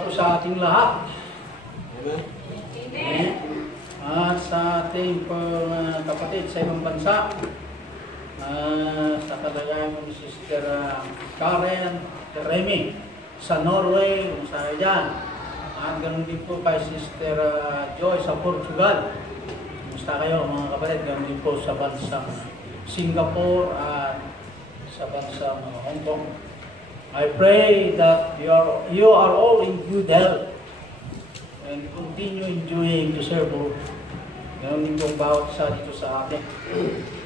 po sa ating lahat. Amen. Amen. At sa ating kapatid sa ibang bansa, sa kalagayan mo ni Sister Karen Remy sa Norway, kung saan dyan. At ganoon din po kay Sister Joy sa Portugal. Kumusta kayo mga kapatid? Ganoon din po sa bansang Singapore at sa bansang Hong Kong. I pray that you are all in good health and continue enjoying the serve. Ganoon din po bawat isa dito sa atin.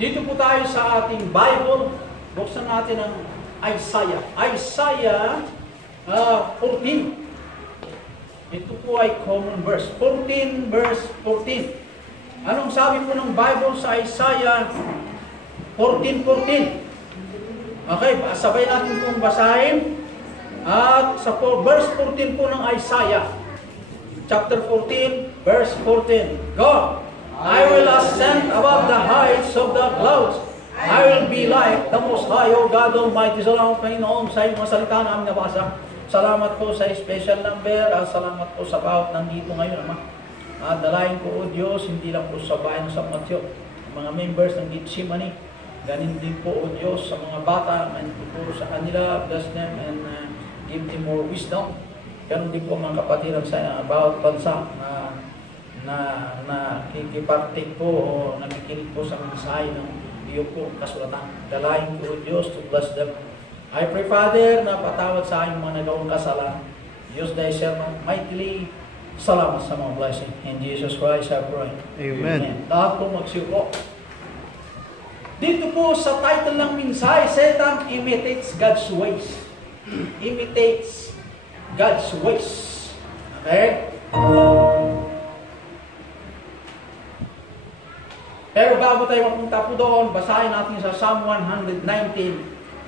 Dito po tayo sa ating Bible. Buksan natin ang Isaiah. Isaiah 14. Ito po ay common verse. 14 verse 14. Anong sabi po ng Bible sa Isaiah 14:14? Okay, sabay natin pong basahin. At sa verse 14 po ng Isaiah, chapter 14, verse 14. Go! I will ascend above the heights of the clouds. I will be like the Most High, O God Almighty. Salamat Panginoon sa iyong mga salita na aming nabasa. Salamat po sa special number. At salamat po sa bawat nandito ngayon, Ama. At dalayan ko, O Diyos, hindi lang po sa bayan sa Matyo, mga members ng Gitsimani. Ganin din po, O Diyos, sa mga bata na ituturo sa kanila. Bless them and give them more wisdom. Ganon din po mga kapatiran sa bawat bansa na kikipartik po o nakikinig po sa mensahe ng iyo po kasulatan. Dalayan ko, O Diyos, to bless them. I pray, Father, na patawad sa aking mga nagawang kasalanan. Use thy servant mightily. Salamat sa mga blessing. In Jesus Christ I pray. Amen. Lahat po magsiupo. Dito po sa title ng mensahe, Satan imitates God's ways. Imitates God's ways. Okay? Pero bago tayo mapunta po doon, basahin natin sa Psalm 119,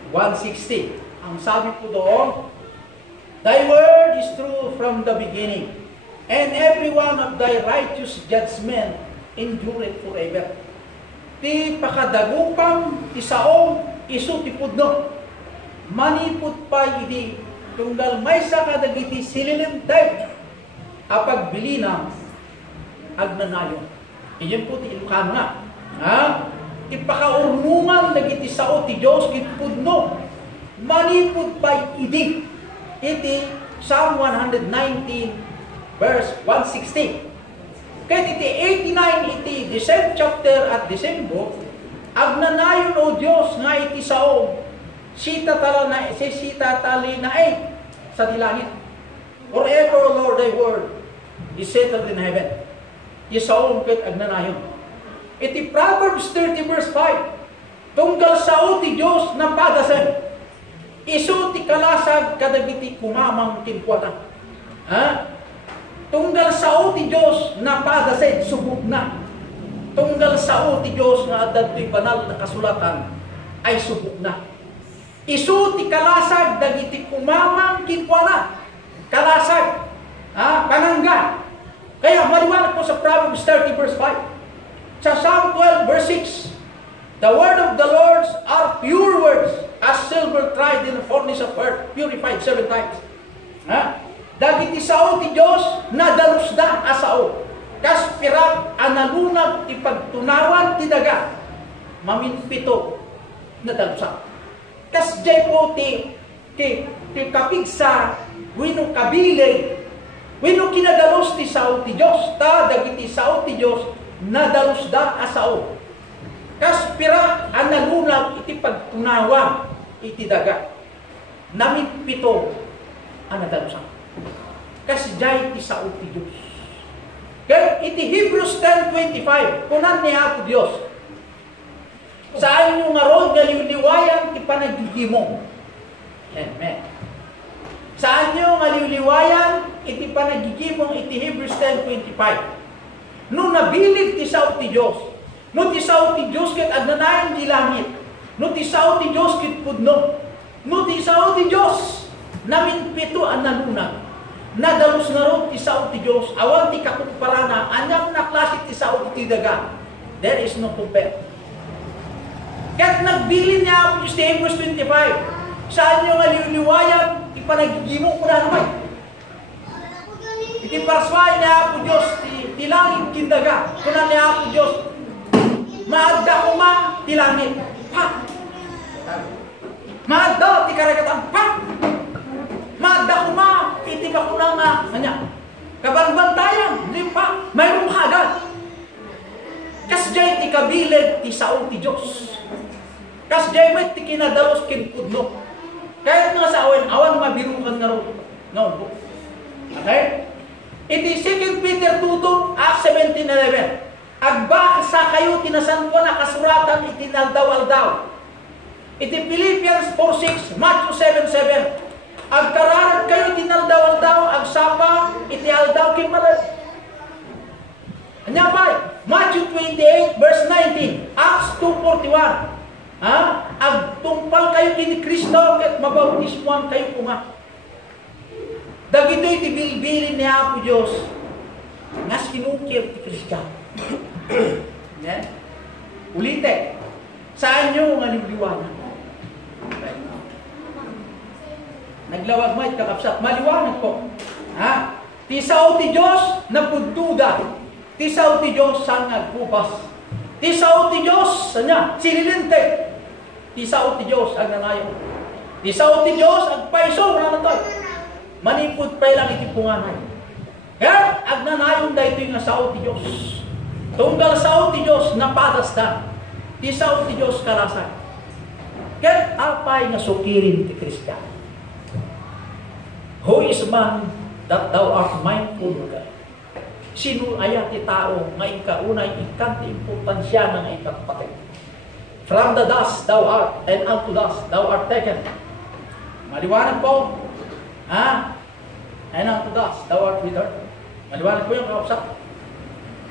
160. Ang sabi po doon, Thy word is true from the beginning, and every one of thy righteous judgment endureth forever. Ti pakadagupang isaong isu ti pudno. Manipud pa idi tunggal maysa kadagiti sililintay apag bilina agnanayon. Iyon po ti Ilocano nga. Ha? Ti pakaurungan dagiti sao ti Dios ket pudno. Manipud pa idi. Iti Psalm 119 verse 160. Kahit iti 89 iti the same chapter at the same book, agnanayon o Diyos nga iti sao sita tali na sa dilangit. Forever, O Lord, thy word is settled in heaven. Isaon ket agnanayon. Iti Proverbs 30 verse 5, tunggal sao ti Diyos na padasen, isu ti kalasag kadagiti kumamang kinkuatan. Ha? Tunggal sao ti Diyos na padasen, subok na. Tunggal sao ti Diyos nga adadto'y banal na kasulatan, ay subok na. Isu ti kalasag dagiti kumamang kinkuana. Kalasag. Panangga. Kaya maliwanag po sa Proverbs 30 verse 5. Sa Psalm 12 verse 6. The word of the Lord are pure words, as silver tried in the furnace of earth, purified 7 times. Dagiti sao ti Diyos na dalusda asao. Kas pirak analunag ti pagtunawan ti daga. Maminpito na dalusa. Kas jay po ti kapigsa wino kabilay. Wino kinadalos ti sao ti Diyos. Ta dagiti sao ti Diyos na dalusda asao. Kas pirak analunag iti pagtunawan iti daga. Naminpito ana dalusa. Kasi jay ti sao ti Diyos. Kaya iti Hebrews 10:25, kunan niya ako Diyos. Saan yung nga ron galiwliwayan ti panagigimong. Amen. Saan yung galiwliwayan iti panagigimong iti Hebrews 10:25. No nabilig ti sao ti Diyos. No ti sao ti Diyos ket agnanayon di langit. No ti sao ti Diyos ket pudno. No ti sao ti Diyos namin pito ang nalunag. Nadalus na ron ti sao ti Diyos, awan ti kakuparana, anyam na klasik ti sao ti daga. There is no compare. Kaya't nagbilin niya ako sa Hebrews 25. Saan nyo nga liwayan, ipanagigimo ko na naman. iti parsway ni Apo Diyos, ti langit kindaga, kunan ni Apo Diyos, maadda kuma ti langit, pa! Maadda ti karagatan, pa! Maadda kuma, iti bakuna nga, kanya, kabanbantayan, di pa, mayroong kagad. Kasjay ti kabileg ti sao ti Diyos. Kasjay may ti kinadalos kinpudno. Kahit nga sa awan mabirukan nga ro. No. Okay? Iti 2 Peter 2, Acts 17:11. Agbasa kayo tinasanpuan na kasuratan iti naldaw-aldaw. Iti Philippians 4:6, Matthew 7:7. Agkararag kayo tinaldaw-aldaw, agsapa iti aldaw kimalat. Anya pa, Matthew 28 verse 19, Acts 2:41. Agtungpal kayo kini Kristo ket mabautismuan kayo kuma. Dagitoy ti bilbilin ni Apo Dios ngas kinukir ti Kristo. Yan. Ulite. Saan nyo nga liwanag? Naglawag may kakapsat. Maliwanag po. Tisaw ti Diyos napudduda. Tisaw ti Diyos sang nagpupas. Tisaw ti Diyos sanya sililinte. Tisaw ti Diyos ang nangayo. Tisaw ti Diyos ang paiso na natay. Manipod pa lang iti punganay. Kaya agnanayon da ito yung sao ti Diyos. Tunggal sao ti Diyos napatas na. Tisaw ti Diyos kalasan. Kaya apay nga sukirin ti Kristiyan. Who is man that thou art mindful of God? Sino ayat ti tao nga ikaunay ikanti importansya nga ikapatid. From the dust thou art, and unto dust thou art taken. Maliwanag po. And unto dust thou art returned. Maliwanag po yung kausap.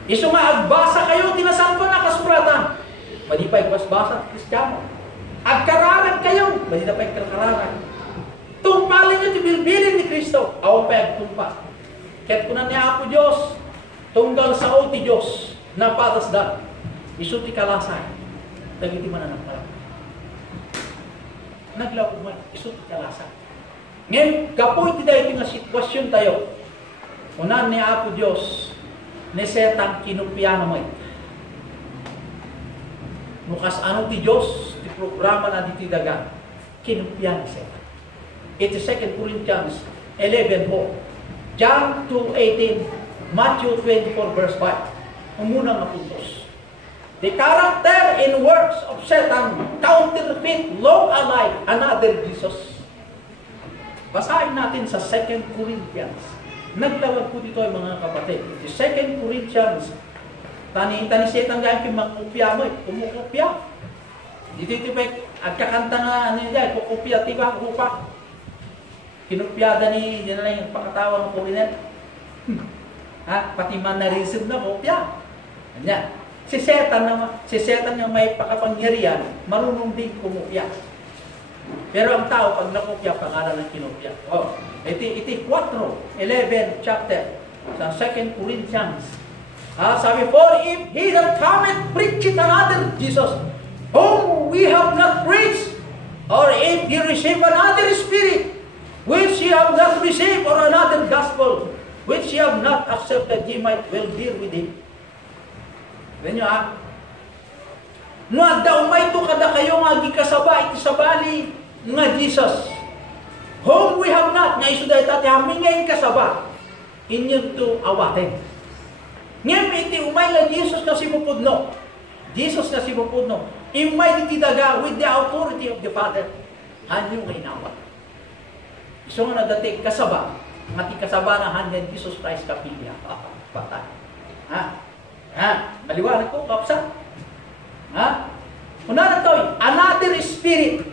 Iso nga agbasa kayo, tinasampo na kasuratan. Madi pa ikwasbasa, Kristiyano. Agkararag kayo, madi na pa ikarkararag. Tumpalin nyo, tibilbilin ni Kristo. Awa pa agtumpa. Kaya't kunan niya Apo Diyos, tunggal sa o ti Diyos, napatas da. Iso ti kalasay. Dagiti mananampalag. Naglawag man, iso ti kalasay. Ngayon, kapoy ti dahil nga sitwasyon tayo. Unan ni Apo Diyos, ni setang kinupya naman. Nukas ano ti Diyos, ti programa na di ti daga, kinupya ni setang. Iti 2 Corinthians 11:4. John 2:18, Matthew 24 verse 5. Umunang na puntos. The character and works of Satan counterfeit long alike another Jesus. Basahin natin sa 2 Corinthians. Nagtawag po dito ay mga kapatid. The 2 Corinthians, tani Satan gayang kimakupya mo, kumukupya. Dito agkakanta nga, kukupya, tiba, kupa. Kinupyada ni, yan na yung pakatawa ng Kurinet. Pati man na-receive na kopya. Ganyan. Si Satan yung may pakapangyarihan, marunong din kumupya. Pero ang tao, pag nakopya, pangalan ng kinopya. Iti 4:11 chapter sa 2 Corinthians. Sabi, for if he that cometh preacheth another Jesus, whom we have not preached, or if he receive another spirit, which ye have not received, or another gospel, which ye have not accepted, ye might well deal with him. Ganyo No, daw may to kada kayo nga gikasaba, iti sabali nga Jesus. Whom we have not, nga iso dahil tati hamin ngayon kasaba, inyo to awatin. Ngayon iti umay lang Jesus na simupudno. Jesus na simupudno. Imay iti daga with the authority of the Father. Hanyo nga inawat. Iso nga nadating kasaba, mati kasaba na hanyan Jesus Christ kapilya. Patay. Maliwanag ko, kapsa. Una na to'y, another spirit.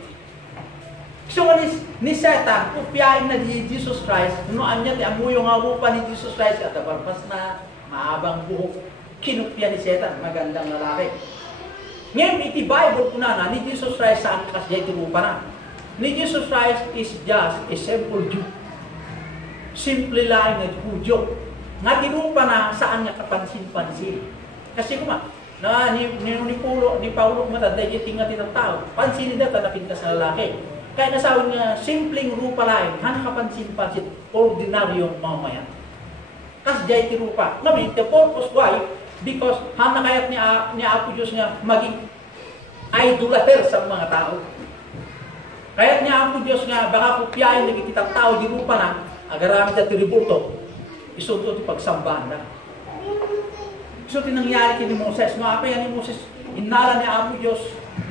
Iso nga ni Satan, upyain na di Jesus Christ, unuan niya, amuyo nga rupa ni Jesus Christ, at abarpas na mahabang buhok, kinupya ni Satan, magandang lalaki. Ngayon, iti Bible ko na, ni Jesus Christ saan kasya iti rupa na. Ni Jesus Christ is just a simple Jew. Simple lang na Jew. Nga tinupa na saan nga kapansin-pansin. Kasi kuma, ni Paulo matanda, itingat itang tao, pansinin na tanapin ka sa lalaki. Kaya nasawin nga, simpleng rupa lang, han kapansin-pansin, ordinaryong mamamayan. Kas jay ti rupa. Ngamin, the purpose why? Because hana kayat ni Apo Diyos nga maging idolater sa mga tao. Kayat ni Apo Diyos nga baka kupyayin na kita tao di rupa na agarami da ti ribulto. Isunto ti pagsambahan na. So tinangyari ki ni Moses. Mga yan ni Moses, inala ni Apo Diyos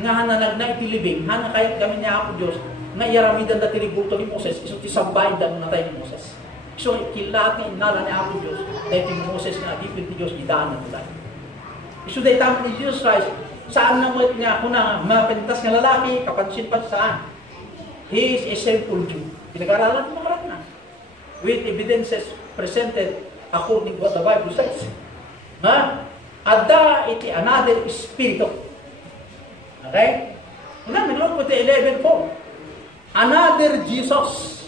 nga hana na itilibing. Hana kayat kami ni Apo Diyos nga iaramidan da ti ribulto ni Moses. Iso ti sambahin da na tayo ni Moses. So, kilat ni inala ni Apo Diyos, dahil ti Moses nga, gipin ti Diyos, idaan na tulay. So, dahil tamo ni Jesus Christ, saan naman niya ako na mapintas nga lalaki, kapansin pa saan? He is a sinful Jew. Pinag-aralan mo makarap na. With evidences presented according to what the Bible says. Ada iti another spirito. Okay? Una, naglook po iti 11:4. Another Jesus.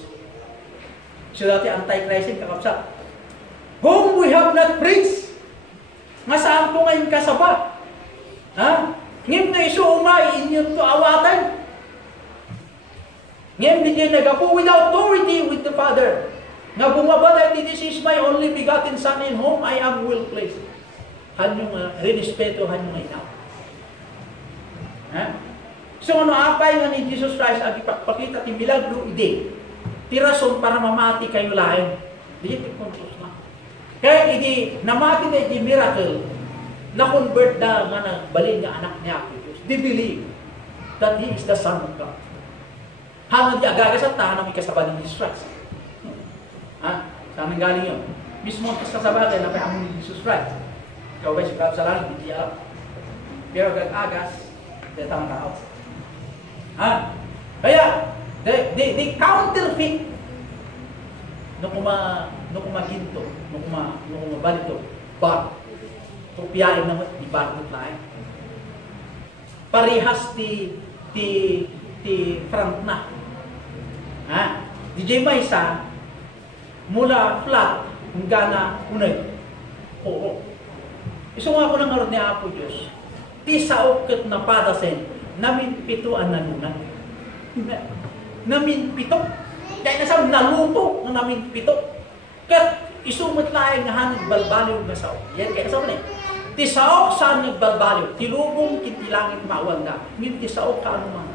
So dati anti-Christ kakapsat. Whom we have not preached. Nga saan ko ngayon kasaba? Ngim na iso umay inyo to awatan. Ngim din yung nagapo with authority with the Father. Nga bumabala, this is my only begotten Son in whom I am well pleased. Hanyong rinespeto, hanyong inaw. So ano apay nga ni Jesus Christ ang ipakita ti milagro ide. Ti rason para mamati kayo lain. Di iti kontos na. Kaya hindi namati na iti miracle na convert na nga nagbalin nga anak niya kay Diyos. They believe that He is the Son of God. Hanggang di agagas at tahan ang ikasaba ni Jesus Christ. Saan ang galing yun? Mismo ang kasaba kayo na pahamon ni Jesus Christ. Ikaw ba'y sugab sa langit, hindi alam. Pero agagas, di tamang tao. Kaya, they counterfeit no kumaginto, no kumabalito, but kopyain naman di barnot lain. Parehas ti front na. DJ Maysa mula flat hanggang na unay. Oo. Iso nga ko ng arod ni Apo Diyos. Ti saokit na padasen namin pito ang nanunan. Namin pito. Kaya nasab naluto ng namin pito. Kat isumot laing nga hanag balbaliw nga sao. Yan kaya nasab na ti saok saan nagbalbaliw. Tilubong kintilangit mawal na. Ngin ti saok ka ano mga.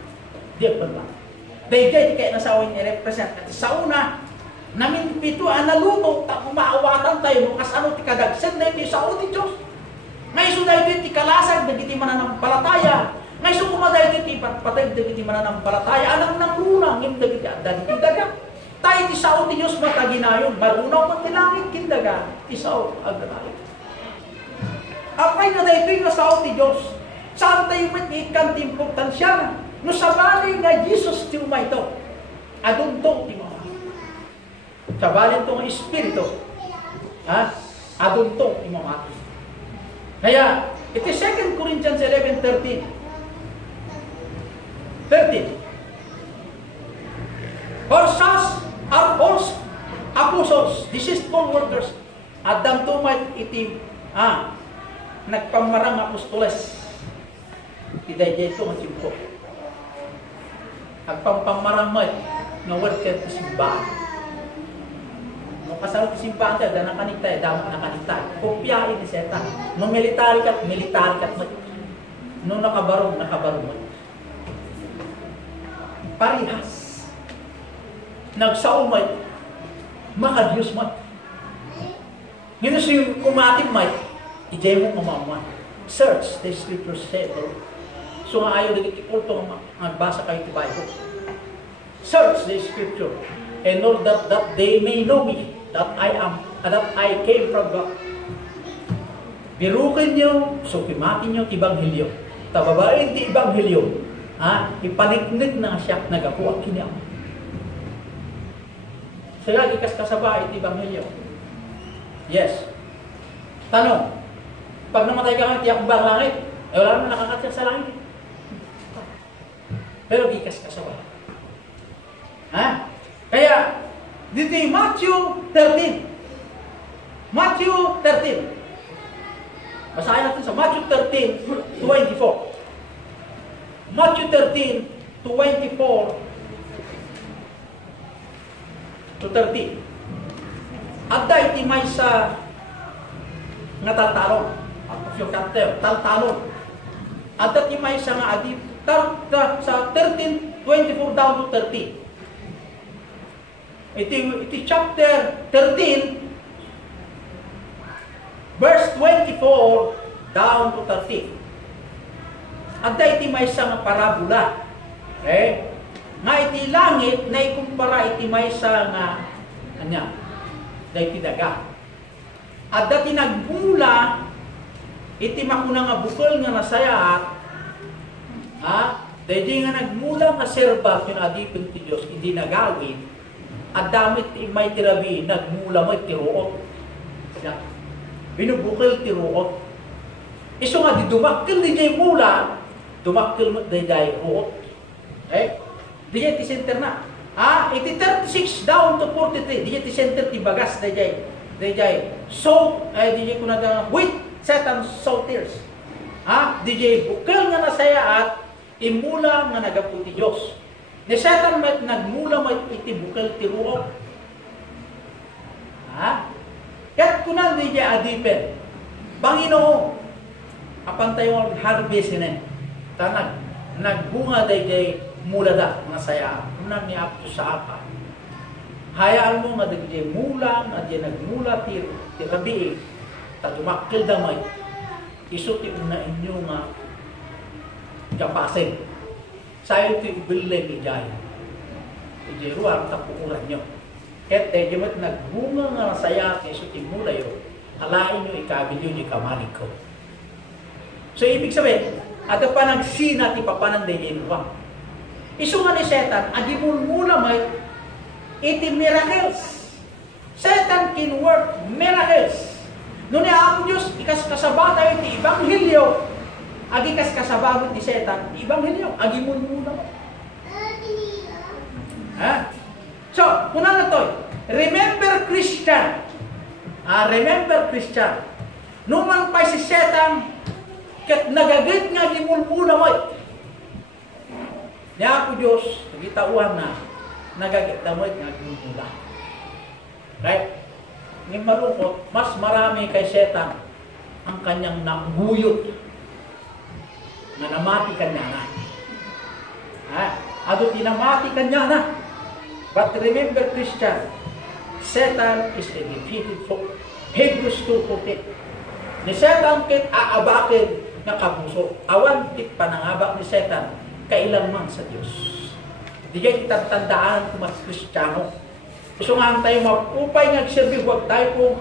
Di balbaliw. Dahil kaya nasawin niya represent. At sa una, namin pito ang naluto. Kumaawatan tayo. Kas ano ti kadagsan na ti sao ti Diyos. Ngayon so dahil ti kalasag. Dagiti mananampalataya. Ngayon so kumaday ti patay. Dagiti mananampalataya. Anang nangrunang. Ngin dagiti dagiti daga. Tayo ti sao ti Diyos mataginayon. Marunaw man ti langit kindaga. Ti sao aganayon. Apay na dahil ito yung sao ti Diyos. Saan tayo matikan ti importansya? No sabali nga Jesus ti umay ito. Adunto ti mga. Sabali ito nga Espiritu. Adunto ti mga. Kaya, ito 2 Corinthians 11:13. 13. For such are false apostles, deceitful workers, at damtumay iti nagpamarang apostoles. Iday ito ang simpo. Agpampamarangay na worker ti simbahan. No kasal ti simbahan tayo, da nakanitay, da nakanitay. Kopyahin ni Seta. No military kat mat. No nakabarog mat. Parihas. Nagsaumay, makadiyos mat. Ngayon siya kumatim mat, ijay mo mamaman. Search the scriptures said. So nga ayaw naging ikulto magbasa kayo ti Bible. Search the scripture and know that they may know me, that I came from God. Birukin nyo, sukimatin nyo Ibanghelyo. Tababain ti Ibanghelyo. Ipaniknik na siya nagakuha kiniya. Sila ikas kasaba iti Ibanghelyo. Yes. Tanong, pag namatay ka nga tiyak bang langit, wala naman nakakatyak sa langit. Pero gikas kasaba. Kaya, dito yung Matthew 13. Matthew 13. Basahin natin sa Matthew 13:24. Matthew 13:24 to 30. Adda iti may sa nga taltalon. Taltalon. Adda iti may sa nga adi sa 13:24 down to 30. Iti chapter 13 verse 24 down to 30. Adda iti may sa nga parabola. Okay? Nga iti langit na ikumpara iti may sa nga anya, dahil iti daga. Adda iti nagmula iti makuna nga bukol nga nasayaat, dahil nga nagmula nga serba yung adipin ti Diyos, hindi nagawin, at damit may tirabi, nagmula mo tiruot. Binubukil tiruot. Iso nga di dumakil di jay mula, dumakil mo di jay ruot. Okay? Di jay ti center na. Iti 36 down to 43, di jay ti center ti bagas di jay. So, di jay kunada wheat, Satan salters. Di jay bukil nga nasaya at imula nga nagaputi Diyos. Ni Satan met nagmula met iti bukal ti ruot. Kat kunan di jay adipen. Banginoon, apan tayo harvest yun nagbunga di jay mula da nga saya. Kunan ni Apo sa apa. Hayaan mo nga di jay mula, nga di nagmula ti rabi, tagumakil damay. Isuti na inyo nga kapasin. Sayo ito ibilay ni Jai. Iti ruang tapukuran nyo. Ket tayo mat nagbunga nga saya keso timula yun. Alain nyo ikabil yun ikamalig ko. So ibig sabihin, at pa nagsina ti papanan din yung ruang. Iso nga ni Satan, agimulmula may iti miracles. Satan can work miracles. Noon ni Apo Diyos, ikaskasaba tayo ti Ibanghilyo. Agi kaskasabamot ni Satan, Ibanghilyo, agi muna mo. So, kuna na to, remember Christian. Remember Christian. Numan pa si Satan, kat nagagit nga agi muna mo. Ni Apo Diyos, nagitauhan na, nagagit na mo nga agi muna. Right? Ngayon malungkot, mas marami kay Satan ang kanyang nanguyot. Na namati kanya na. Ado tinamati kanya na. But remember Christian, Satan is a defeated foe. Hebrews 2:14. Ni Satan kit aabakin nga kabuso. Awan tit panangabak ni Satan kailan man sa Diyos. Di kay itatandaan kung mas Kristiyano. Gusto nga tayo magupay nagserbi, huwag tayo pong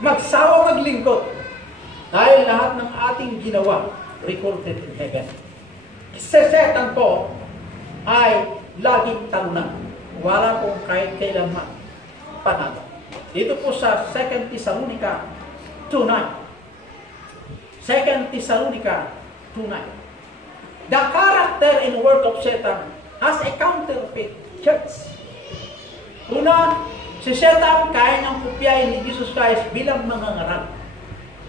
magsawa maglingkod. Dahil lahat ng ating ginawa recorded in heaven. Sa Satan po ay laging talunan. Wala pong kahit kailanman panalo. Dito po sa 2 Thessalonica 2:9. 2 Thessalonica 2:9. The character and work of Satan has a counterfeit church. Una, si Satan kaya niyang kopyahin ni Jesus Christ bilang mga ngaral.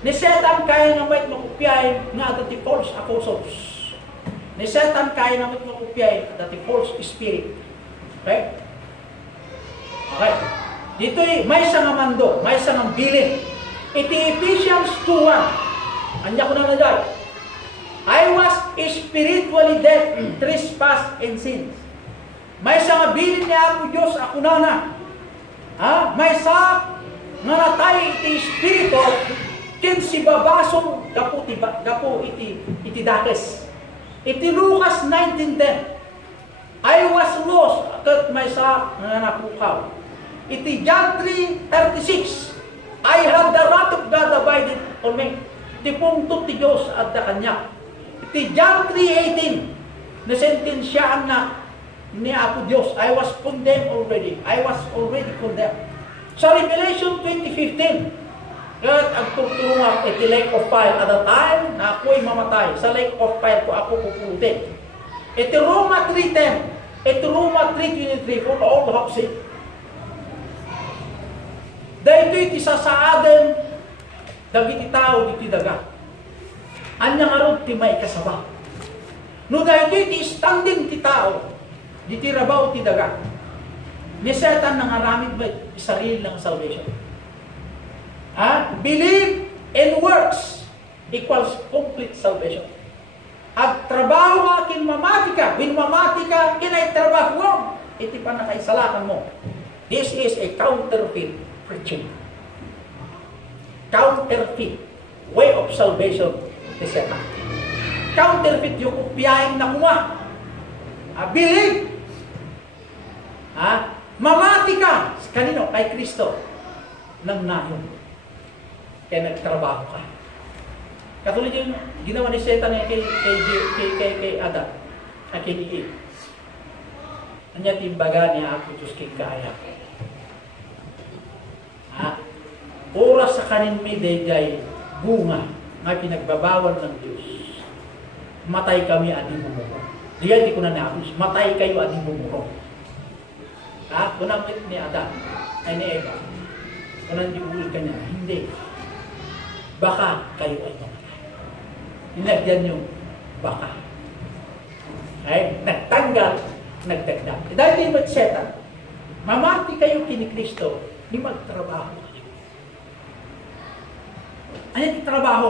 Ni Satan kaya na may makupyahin nga dati false apostles. Ni Satan kaya na may makupyahin dati false spirit. Okay? Okay. Dito may isang mando, may isang bilin. Iti Ephesians 2:1. Anya ko na nagay. I was spiritually dead in trespass and sins. May isang bilin ni Apo Diyos ako na. May isa nga natay iti spirito ken si babasong gapo iti dakes. Iti Lucas 19:10. I was lost ket maysa nga napukaw. Iti John 3:36. I had the wrath of God abiding on me. Iti pungtot ti Diyos at da kanya. Iti John 3:18. Nasentensyaan na ni Apo Diyos. I was condemned already. I was already condemned. Sa Revelation 20:15. At agtutulungan iti lake of fire at the time na ako'y mamatay. Sa lake of fire ko ako pupulutin. Iti Roma 3:10. Iti Roma 3:23. For all have sinned. Dahil ito iti sasaaden dagiti tao iti daga. Anyang arod ti may kasaba. No dahil ito iti standing ti tao diti rabaw ti daga. Ni Satan nangaramid ba sarili ng salvation. believe and works equals complete salvation. At trabaho ka, kinmamati ka, winmamati ka, kinay trabaho mo, iti pa nakaisalakan mo. This is a counterfeit preaching. Counterfeit way of salvation. Counterfeit yung upyaing na kuma. Believe. Mamati ka. Kanino? Kay Kristo. Nang nayon. Kaya nagtrabaho ka. Katulad yung ginawa ni Satan kay Adam. Kay Eve. Anya timbaga niya ako Diyos kay kaya. Oras sa kanin may dayday bunga nga pinagbabawal ng Diyos. Matay kami ading bumurong. Diyan di ko na naabos. Matay kayo ading bumurong. Unang ni Adam ay ni Eva. Unang diuul ka niya. Hindi. Baka kayo ay mamatay. Hinagyan yung baka. Ay, nagtanggal, nagdagdag. Dahil di magseta, mamati kayo kini Kristo, di magtrabaho kayo. Ano yung trabaho?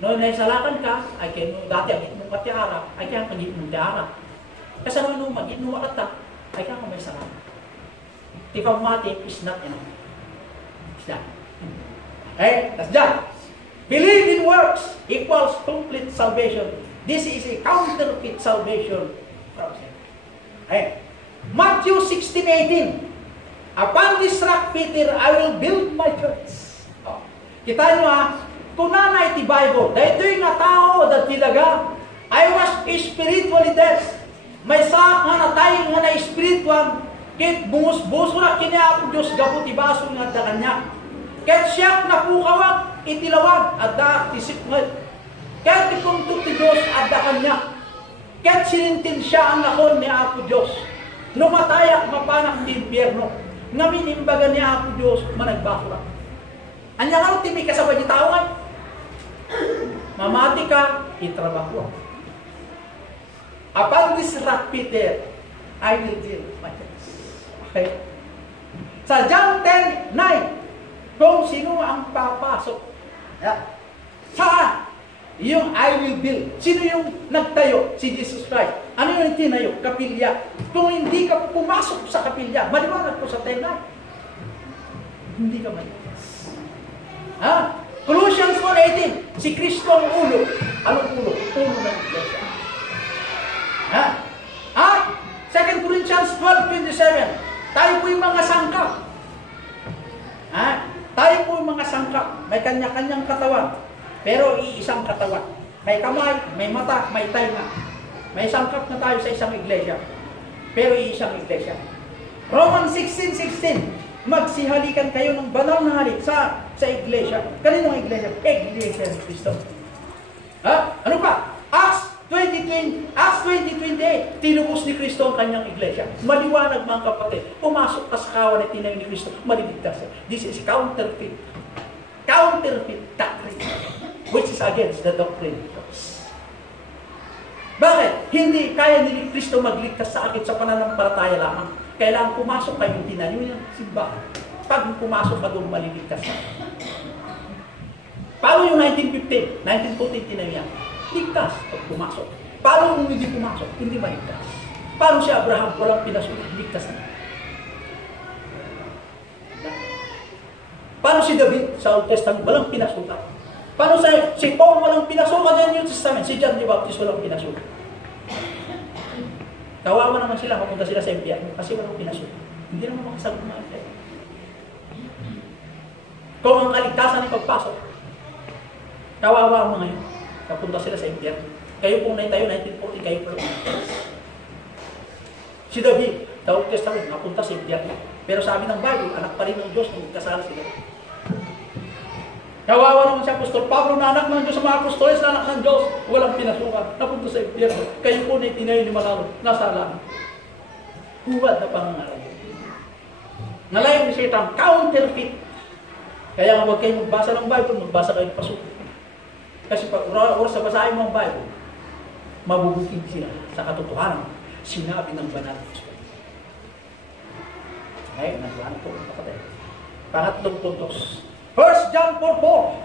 Noon naisalakan ka, ay kayo dati ang itmong katiara, ay kaya ang pag-itmong tiara. Kasi nung mag-itmong akata, ay kaya may salakan. If ang mati is not enough. Is that? Okay, that's done. Believe in works equals complete salvation. This is a counterfeit salvation. Okay. Matthew 16:18. Upon this rock, Peter, I will build my church. Kita nyo kung nanay ti Bible, dahil ito yung tao na tilaga, I was spiritually dead. May sa nga na tayo nga na spiritual, kit bungus-bungus na kiniapong Diyos, gapo ti baso nga da kanya. Kit siyak na pukawag, itilawag, at da tisip nga. Kit ikuntok ti Diyos, at da kanya. Kit sinintin siya ang nakon ni Apo Diyos. Lumatayak, mapanak ti impyerno. Ngaminimbaga ni Apo Diyos, managbakura. Anya nga timi kasabay di tao nga. Mamati ka, itrabaho. Upon this rock, Peter, I will build my church. Okay? Sa John 10:9, kung sino ang papasok. Saan? Yung I will build. Sino yung nagtayo? Si Jesus Christ. Ano yung tinayo? Kapilya. Kung hindi ka pumasok sa kapilya, maliwanag po sa 10:9. Hindi ka maliwanag. Colossians 1:18, si Kristo ang ulo. Anong ulo? Ulo ng iglesia. 2 Corinthians 12:27, tayo po yung mga sangkap. Tayo po yung mga sangkap. May kanya-kanyang katawan, pero iisang katawan. May kamay, may mata, may tainga. May sangkap na tayo sa isang iglesia, pero iisang iglesia. Romans 16:16, magsihalikan kayo ng banal na halik sa iglesia. Kaninong iglesia? Iglesia ni Kristo. Ano pa? Acts 20:28, tinubos ni Kristo ang kanyang iglesia. Maliwanag mga kapatid, pumasok ka sa kawan at tinayo ni Kristo, maliligtas. This is counterfeit doctrine, which is against the doctrine of Christ. Bakit? Hindi kaya ni Kristo magligtas sa akin sa pananampalataya lamang. Kailangan pumasok kayo yung tinayo ng simbahan. Pag pumasok ka doon, maliligtas na. Paano yung 1915, 1914 tinayo yan? Ligtas pag pumasok. Paano kung hindi pumasok? Hindi maligtas. Paano si Abraham walang pinasukan? Ligtas na. Paano si David sa Old Testament walang pinasukan? Paano si Paul walang pinasukan sa New Testament? Si John the Baptist walang pinasukan. Kawawa naman sila, mapunta sila sa impyerno kasi walang pinasukan. Hindi naman makasagot mga impyerno. Kung ang kaligtasan ay pagpasok, kawawa ang mga yun. Napunta sila sa impyerno. Kayo pong tayo, 1940, kayo po. Si David, sa Old Testament, napunta sa impyerno. Pero sabi ng Bible, anak pa rin ng Diyos nung kasala sila. Kawawa naman si Apostol Pablo na anak ng Diyos sa mga apostoles na anak ng Diyos. Walang pinasukan. Napunta sa impyerno. Kayo po na itinayo ni Manalo. Nasa langit. Huwad na pangangaral. Ngalayon ni Satan, counterfeit. Kaya nga huwag kayong magbasa ng Bible, magbasa kayo ng pasuko. Kasi pag oras sa basahin mo ang Bible, mabubukid sila sa katotohanan. Sinabi ng banal ng Diyos. Okay, naglaan po. Pangatlong tutos. 1 John 4:4.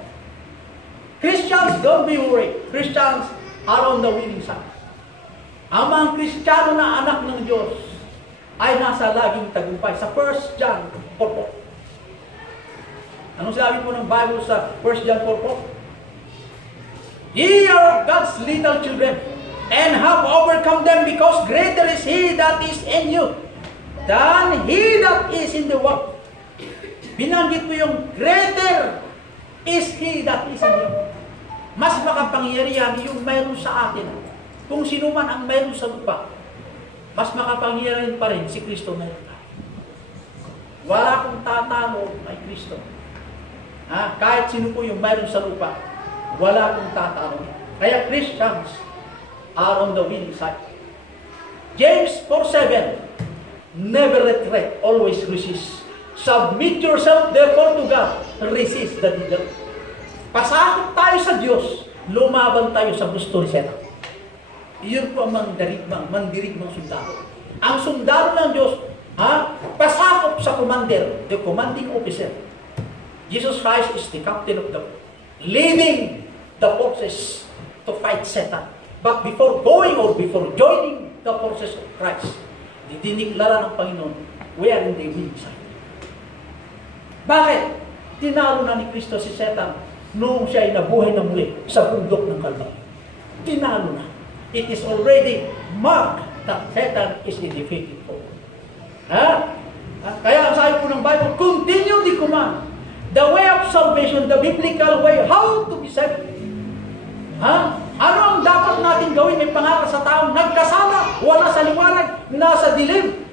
Christians, don't be worried. Christians are on the winning side. Ang mga Kristiyano na anak ng Diyos ay nasa laging tagumpay. Sa 1 John 4:4. Anong sinabi po ng Bible sa 1 John 4:4? Ye are God's little children, and have overcome them, because greater is He that is in you than he that is in the world. Binanggit mo yung greater is He that is in you. Mas makapangyarihan yung mayroon sa atin. Kung sino man ang mayroon sa lupa, mas makapangyarihan pa rin si Kristo mayroon. Wala akong tatalo kay Kristo. Kahit sino po yung mayroon sa lupa, wala akong tatalo. Kaya Christians are on the winning side. James 4:7, never retreat, always resist. Submit yourself therefore to God. Resist the devil. Pasakot tayo sa Diyos, lumaban tayo sa gusto ni Satan. Iyon po ang mandirigmang sundalo. Ang sundalo ng Diyos, pasakot sa commander, the commanding officer. Jesus Christ is the captain of the world, leading the forces to fight Satan. But before going or before joining the forces of Christ, diniklara ng Panginoon, we are in the winning side. Bakit? Tinalo na ni Kristo si Satan noong siya ay nabuhay na muli sa bundok ng Kalbaryo. Tinalo na. It is already marked that Satan is the defeated foe. Kaya ang sabi po ng Bible, continue the command, the way of salvation, the biblical way, how to be saved. Ano ang dapat natin gawin? May pangaral sa taong nagkasala, wala sa liwanag, nasa dilim.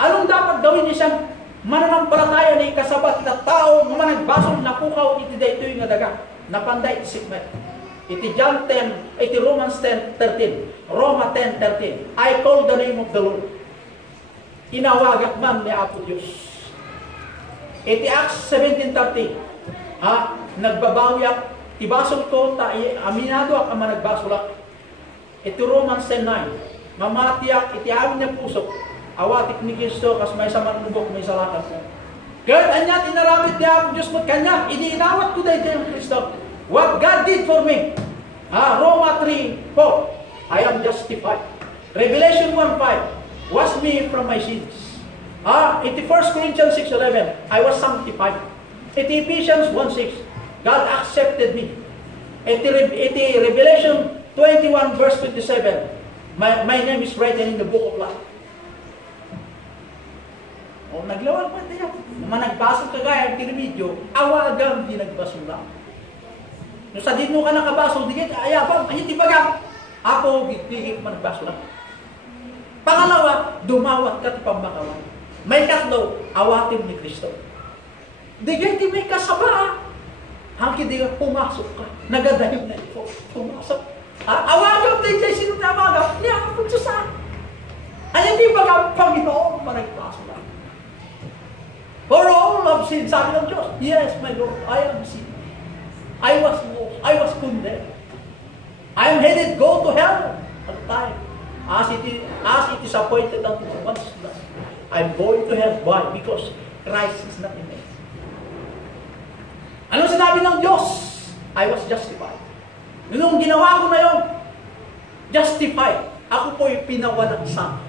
Anong dapat gawin isang mananampalataya na ikasabat na tao nga nagbasol na pukaw iti daytoy nga daga napanday iti sikmet. Iti John 10, iti Romans 10:13, Roma 10:13. I call the name of the Lord. Inawagak man ni Apo Diyos. Iti Acts 17:30, nagbabawiak ibasol ko ta aminado ak ama nagbasolak. Iti Romans 10:9, mamatiak iti amin niya puso. Awatik ni Kristo, kas may saman lubok, may salakan po. Kahit anya, tinaramit niya ang Diyos mo kanya, iniinawat ko dahil ng Kristo. What God did for me. Roma 3:4, I am justified. Revelation 1:5, wash me from my sins. Iti 1 Corinthians 6:11, I was sanctified. Iti Ephesians 1:6, God accepted me. Iti Revelation 21 verse 27, my name is written in the book of life. Naglawag pa tayo. Naman nagbasol ka gaya, tiremedyo, awagang di nagbasol lang. No, sa din mo ka nakabasol, di ka ayabang, ayun di baga. Ako, bigtigit man nagbasol lang. Pangalawa, dumawat ka at pambakawan. May katlo, awatin ni Kristo. Di ka di may kasaba. Hangki di ka pumasok ka. Nagadayog na ito. Pumasok. Awagang tayo kayo sino na awagang. Niya ako sa saan. Ayun di baga, Panginoon man nagbasol lang. For all have sinned, sabi ng Diyos, yes, my Lord, I am sin. I was lost, I was condemned. I am headed go to hell at time. As it is appointed unto one's blood. I'm going to hell. Why? Because Christ is not in me. Ano sinabi ng Diyos? I was justified. Nung ginawa ko na yun, justified. Ako po'y pinawalang sama.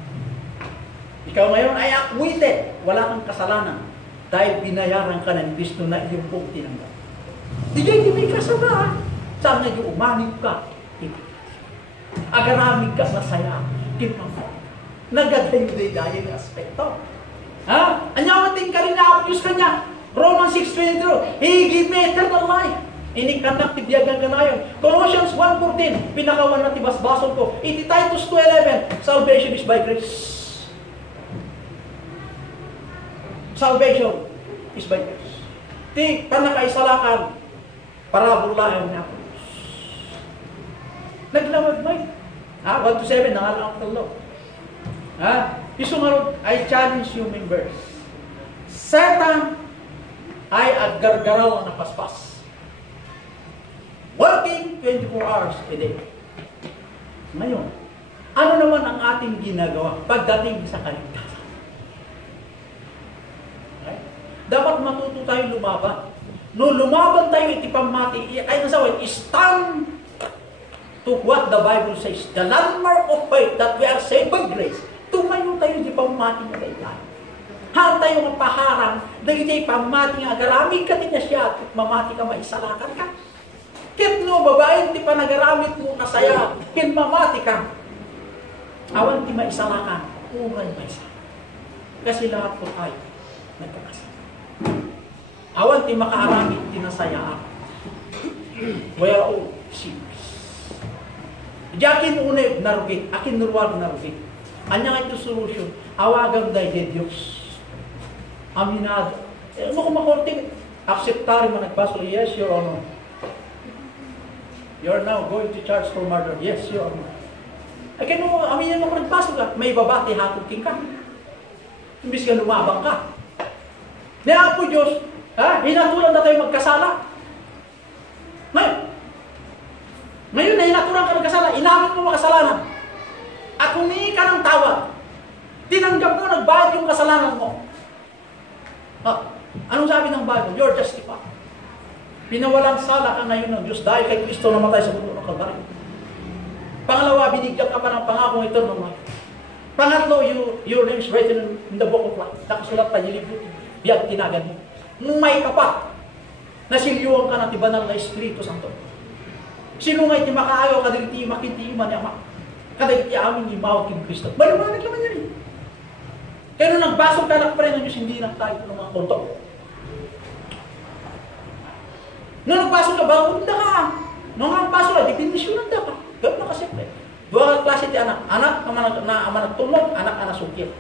Ikaw ngayon ay acquitted. Wala kang kasalanan. Dahil binayaran ka ng Kristo na iyong pong tinanggap. Di may kasama. Saan na yung umanig ka? Agaramig ka masaya. Nagadayo-day dahil yung aspekto. Anyawating ka rin na Diyos kanya. Romans 6:22, He give me eternal life. Inikanak tibiyagan ka na yun. Colossians 1:14, pinakawan na tibas-basol ko. Iti Titus 2:11, salvation is by grace. Salvation is by grace. Di panakaisalakan, parabulaan na ako. Naglawag may. 1-7, nangalang ang talo. Isungarod, I challenge you members. Satan ay aggargaraw ang napaspas. Working 24 hours a day. Ngayon, ano naman ang ating ginagawa pagdating sa kaligtasan? Dapat matuto tayo lumaban. No lumaban tayo iti pamati, ay nasawin, stand to what the Bible says, the landmark of faith that we are saved by grace. Tumayo tayo di pamati na tayo. Han tayo mapaharang, dahil tayo pamati nga agaramid ka niya siya, at mamati ka maisalakan ka. Kit no, babae, di pa nagaramit mo kasaya, kin mamati ka. Awan ti maisalakan, uray maisalakan. Kasi lahat po tayo nagkakasalakan. Awan ti makaaramid tinasayaan. We are all sinners. Diyakin unay narugit, akin nurwag narugit. Anya ito solution, awagan day de Diyos. Aminado. Ano kung makorting, acceptari mo nagpaso, yes, Your Honor. You're now going to charge for murder. Yes, Your Honor. Ay kaya mo, aminin mo kung nagpaso ka, may babati, hakuking ka. Imbis ka lumabang ka. Niya po Diyos, hinatulan na tayo magkasala. Ngayon na hinatulan ka magkasala, inamit mo makasalanan. At humingi ka ng tawad. Tinanggap mo, nagbayad yung kasalanan mo. Anong sabi ng Bible? You're justified. Pinawalang sala ka ngayon ng Diyos dahil kay Kristo namatay sa mundo ng Kalbaryo. Pangalawa, binigyan ka pa ng pangakong ito ng life. Pangatlo, your name is written in the book of life. Nakasulat pa yung libro. Biyag tinagan mo. May ka pa. Nasilyuhan ka ng tibanal na Espiritu Santo. Sino nga iti makaayaw kadagiti makinti man ama. Kadagiti amin imawag kin Kristo. Malumanag naman yan eh. Kaya nung nagbasog ka na pa rin ng Diyos, hindi lang tayo ng mga konto. Nung nagbasog ka, bagunda ka. Nung nagbasog ka, definisyonan ka. Gawin na kasi. Dua klase ti anak. Anak na ama nagtulog, anak na nasukir.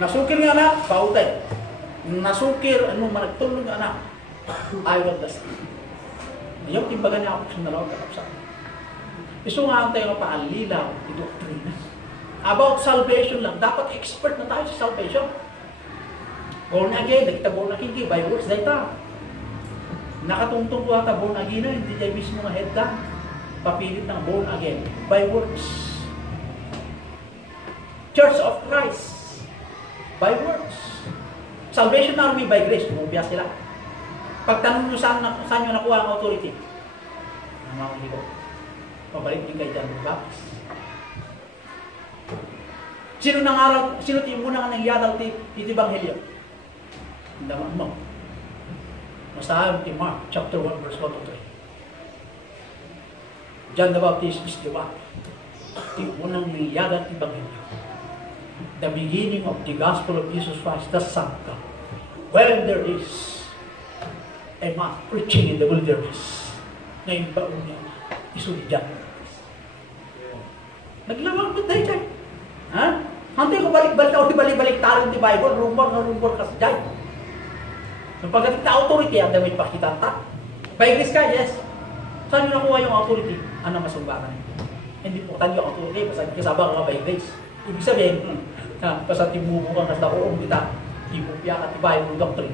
Nasukir nga anak, pautay. Nasukir, ano man nagtulog anak, ayaw das. Yung timbagan niya ako sa nalawag kakapsa. Iso nga ang tayo paalilaw, i-doktrina. About salvation lang, dapat expert na tayo sa salvation. Born again, nakita born again, by works, dahil ta. Nakatungtong ko ata born again na, hindi tayo mismo nga head ka. Papilit ng born again, by works. Church of Christ, by works. Salvation army by grace, bumubiyas sila. Pagtanong nyo saan nyo nakuha ang authority? Ang mga hindi pabalik din kay John the Baptist. Sino yung muna nga nangyadal iti Ebanghelyo? Ang daman mo. Masahan ti Mark, chapter 1, verse 1 to 3. John the Baptist is the one. Yung unang nangyadal iti Ebanghelyo. The beginning of the gospel of Jesus Christ, the Son of God. When there is a man preaching in the wilderness, ngayon ba niya isulidyan? Naglawag ba tayo dyan? Ha? Hantay ko balik-balik ako, balik-balik tayo di Bible, rumor kasi dyan. So pagdating na authority, ang damit pakita ta. By grace ka, yes. Saan nyo nakuha yung authority? Ano masumbakan? Hindi po tayo yung authority, basta kasabang ka by grace. Ibig sabihin, basta timubo ka nasa uong kita, ibupya ka di Bible doctrine.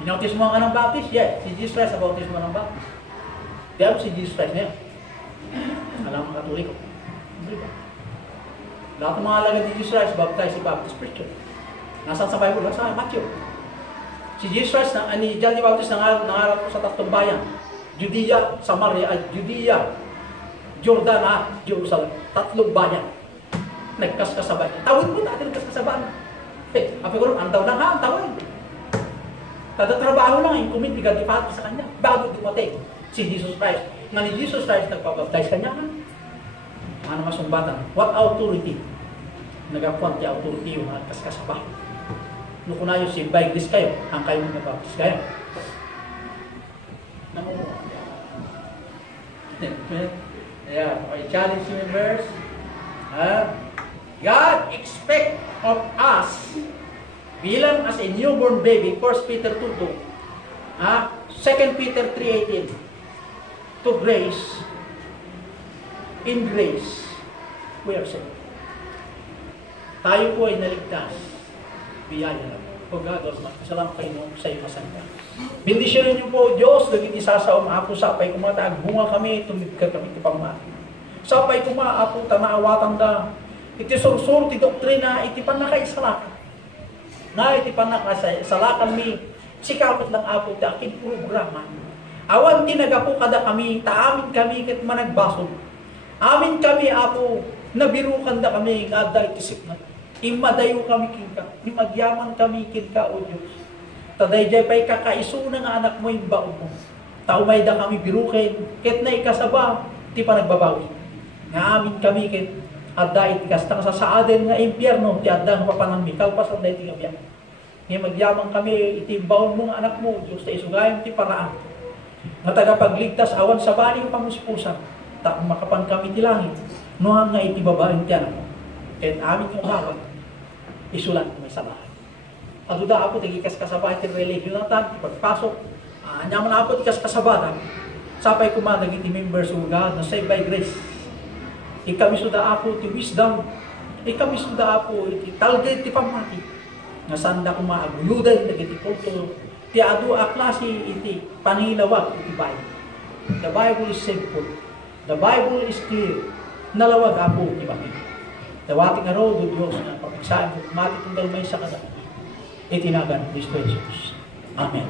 Inautismo ka ng Baptist? Yeah. Si Jesus Christ ang bautismo ng Baptist. Kaya si Jesus Christ na yan. Alam ang Katoliko. Lahat ng mga alagad ni Jesus Christ, baptize si Baptist preacher. Nasaan sa Bible? Sa Matthew. Si Jesus Christ, ni John the Baptist, nangarap ko sa tatlong bayan. Judea, Samaria, Judea, Jordan at Jerusalem. Tatlong bayan. Nagkaskasabay. Tawid mo natin nagkaskasabay. Api ko rin, andaw lang ha, ang tawid. Tadatrabaho lang yung kumitigan ni Father sa kanya bago dumating si Jesus Christ. Nga ni Jesus Christ nagpabaptize kanya ha? Ano masumbatan? What authority? Nagapuan ti authority yung nagkaskasabay. Nung kunayo si by this kayo, ang kayo nagpabaptize kayo. Yeah, okay, challenge yung verse. God expect of us bilang as a newborn baby, 1 Peter 2:2, 2 Peter 3:18, to grace, in grace, we are saved. Tayo po ay naligtas, biyaya lang. O God, salamat kayo sa iyo masanda. Bendisyonin niyo po, Diyos, laging isa sa umapo, sapay kumatag, bunga kami, tumigkar kami tipamati. Sapay kumaapo, tanaawatan da, iti sursur, ti doktrina, iti panakaisalak. Na iti panakasalakan mi, sikapot lang apo ti akin programa. Awan tinagapo kada kami, taamin kami ket managbasol. Amin kami apo, nabirukan da kami, nga da itisip na. Imadayo kami kinka, imagyaman kami kinka, O Diyos. Taday pa'y kakaiso na nga anak mo yung baon mo. Taumay da kami birukin, ket na ikasaba, ti pa nagbabawi. Nga amin kami ket, adda itikas, tang sa saaden nga impyerno, ti adda nga papanami, kalpasan da iti kabiyak. Nga magyaman kami, iti baon mo nga anak mo, Diyos, ta isugayon ti paraan. Nga tagapagligtas, awan sa baling pamuspusan, ta makapan kami ti langit, nohan nga iti babaeng ti anak mo. Ket amin yung hawag, isulan may sabahan. Aduda ako, tigikas kasabahan ti religion na tan, pagpasok, nyaman ako tigas kasabahan, sapay kumanag iti members of God, na saved by grace. Ikami suda ako ti wisdom, ikami suda ako iti talgay ti pamati, nga sanda kumaaguyudan, iti kulto, ti adu a klase iti panilawag iti Bible. The Bible is simple. The Bible is clear. Nalawag ako iti Bible. Dawating araw do Diyos na papigsaan ko, mati kong dalmay sa kada. Itinagan Kristo Jesus. Amen.